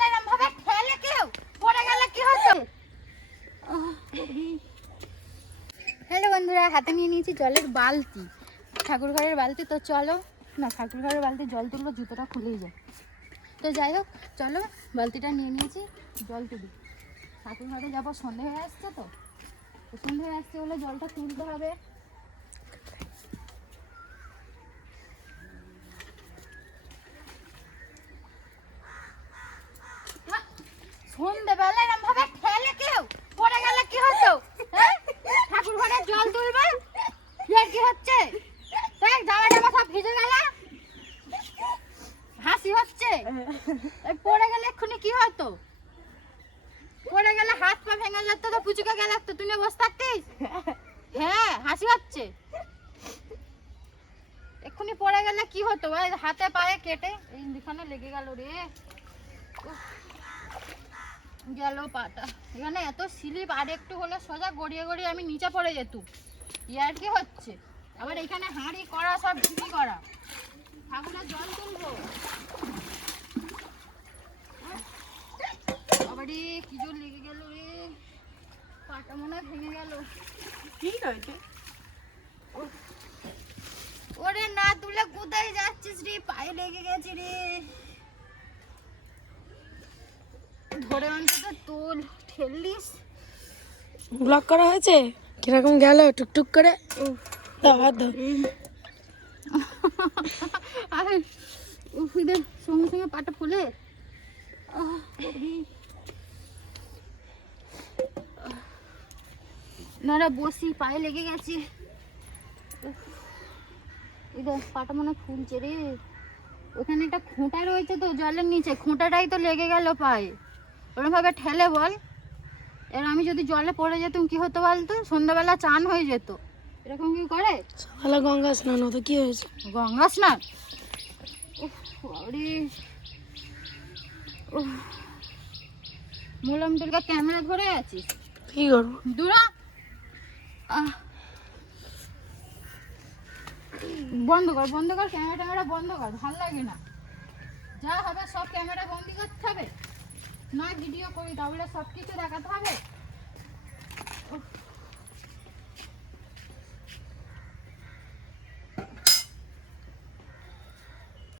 বেলা এরকম ভাবে ঠেলে কেউ পড়ে গেলে কি হতো? হ্যালো বন্ধুরা, হাতে নিয়ে নিয়েছি জলের বালতি, ঠাকুর ঘরের বালতি। তো চলো না, ঠাকুর ঘরের বালতি জল তুলবো, জুতোটা খুলেই যায়। তো যাই হোক, চলো বালতিটা নিয়ে নিয়েছি, জল তুলি। ঠাকুর ঘরে যাবো, সন্ধে হয়ে আসছে। তো সন্ধে হয়ে আসছে বলে জলটা তুলতে হবে। সন্ধ্যেবেলা এরকম ভাবে ঠেলে কেউ পড়ে গেলে কি হতো? হ্যাঁ, ঠাকুর ঘরে জল তুলবে, কি হচ্ছে? দেখ জামা টামা সব ভিজে গেল, হাসি হচ্ছে। পড়ে গেলে এক্ষুনি কি হতো? পড়ে গেলে হাত পা ভেঙে যেত, তো পুচুকে গেলে তো তুই বসে থাকতিস। হ্যাঁ, হাসি হচ্ছে। এক্ষুনি পড়ে গেলে কি হতো? হাতে পায়ে কেটে এই এখানে লেগে গেল রে, গেল পাটা। এখানে এত স্লিপ, আর একটু হলে সোজা গড়িয়ে গড়িয়ে আমি নিচে পড়ে যেতুম। ইয়ার কি হচ্ছে? আবার এখানে হাঁড়ি করা, সব ঢুকি করা। ঠাকুরের জল তুলবো, আবারই কি জোর লেগে গেল রে, পাটা মনে হয় ভেঙে গেল। কি হয়েছে? ওরে না তুলে কোথায় যাচ্ছিস রে? পায়ে লেগে গেছে রে, ধরে অন্তত তুল। ঠেললিস? ব্লক করা হয়েছে, কিরকম গেল টুকটুক করে। আরে উফিদের সঙ্গে সঙ্গে পাটা ফুলে। না বসি, পায়ে লেগে গেছে। পাটা মনে ফুলছে রে। ওখানে একটা খোঁটা রয়েছে তো জলের নিচে, খোঁটাটাই তো লেগে গেল পায়ে। ওরকম ভাবে ঠেলে বল। এবার আমি যদি জলে পড়ে যেতাম কি হতো বলতো? সন্ধ্যাবেলা চান হয়ে যেত। এরকম কি করে? সকালে গঙ্গা স্নান হতো, কি হয়েছে? গঙ্গা স্নান? মুলাম দুর্গা ক্যামেরা ধরে আছিস, কি করবো? দূরা বন্ধ কর, বন্ধ কর, ক্যামেরা বন্ধ কর, ভাল লাগে না। যা হবে সব ক্যামেরা বন্দি করতে হবে, নয় ভিডিও করি তাহলে সব কিছু দেখাতে হবে।